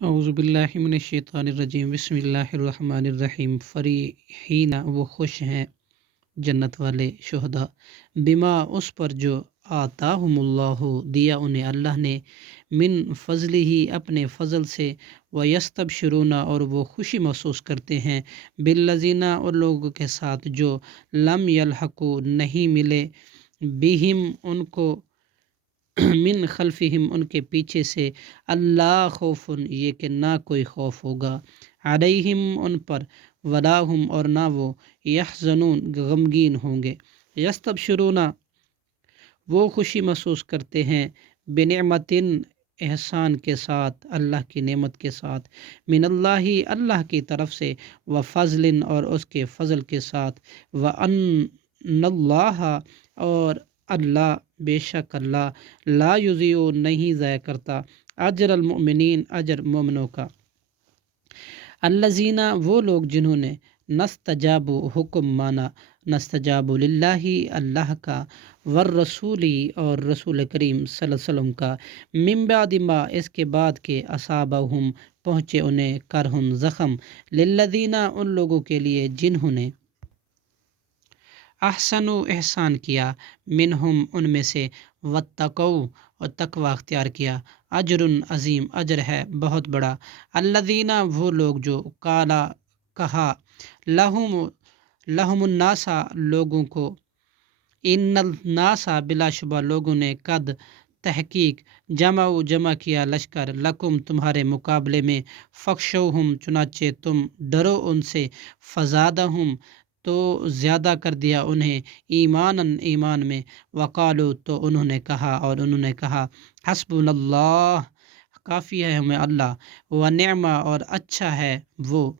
اعوذ باللہ من الشیطان الرجیم، بسم اللہ الرحمن الرحیم۔ فریحین، وہ خوش ہیں جنت والے شہداء، بما اس پر جو آتاہم اللہ دیا انہیں اللہ نے، من فضل ہی اپنے فضل سے، ویستبشرون اور وہ خوشی محسوس کرتے ہیں، بالذین اور لوگوں کے ساتھ جو لم یلحقوا نہیں ملے، بہم ان کو، من خلفہم ان کے پیچھے سے، اللہ خوف یہ کہ نہ کوئی خوف ہوگا، علیہم ان پر، ولا ہم اور نہ وہ، یحزنون غمگین ہوں گے، یستبشرون وہ خوشی محسوس کرتے ہیں، بنعمتن احسان کے ساتھ، اللہ کی نعمت کے ساتھ، من اللہ اللہ کی طرف سے، وفضل اور اس کے فضل کے ساتھ، وان اللہ اور اللہ بے شک اللہ، لا یضیع نہیں ضائع کرتا، اجر المؤمنین اجر مومنوں کا، الذین وہ لوگ جنہوں نے، نستجاب حکم مانا، نستجاب للہ اللہ کا، والرسولی اور رسول کریم صلی اللہ علیہ وسلم کا، من بعد ما اس کے بعد کے، اصابہم پہنچے انہیں، کرہن زخم، للذین ان لوگوں کے لیے جنہوں نے، احسنوا احسان کیا، منہم ان میں سے، واتقوا اور تقوی اختیار کیا، اجر عظیم اجر ہے بہت بڑا، الذین وہ لوگ جو، کالا کہا، لہم الناس لوگوں کو، ان الناس بلا شبہ لوگوں نے، قد تحقیق، جمع کیا لشکر، لکم تمہارے مقابلے میں، فخشوہم چنانچہ تم ڈرو ان سے، فزادہم تو زیادہ کر دیا انہیں، ایماناً ایمان میں، وقالو تو انہوں نے کہا، حسبنا اللہ کافی ہے ہمیں اللہ، ونعم اور اچھا ہے وہ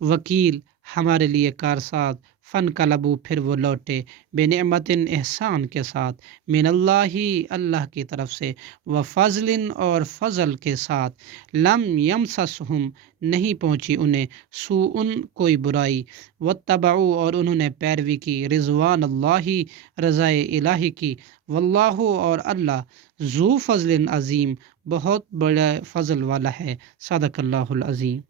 وکیل ہمارے لیے کارساز، فن قلبو پھر وہ لوٹے، بنعمت احسان کے ساتھ، من اللہ اللہ کی طرف سے، وفضل اور فضل کے ساتھ، لم یمسسہم نہیں پہنچی انہیں، سوء کوئی برائی، واتبعوا اور انہوں نے پیروی کی، رضوان اللہ رضائے الہی کی، واللہ اور اللہ، ذو فضل عظیم بہت بڑا فضل والا ہے، صدق اللہ العظیم۔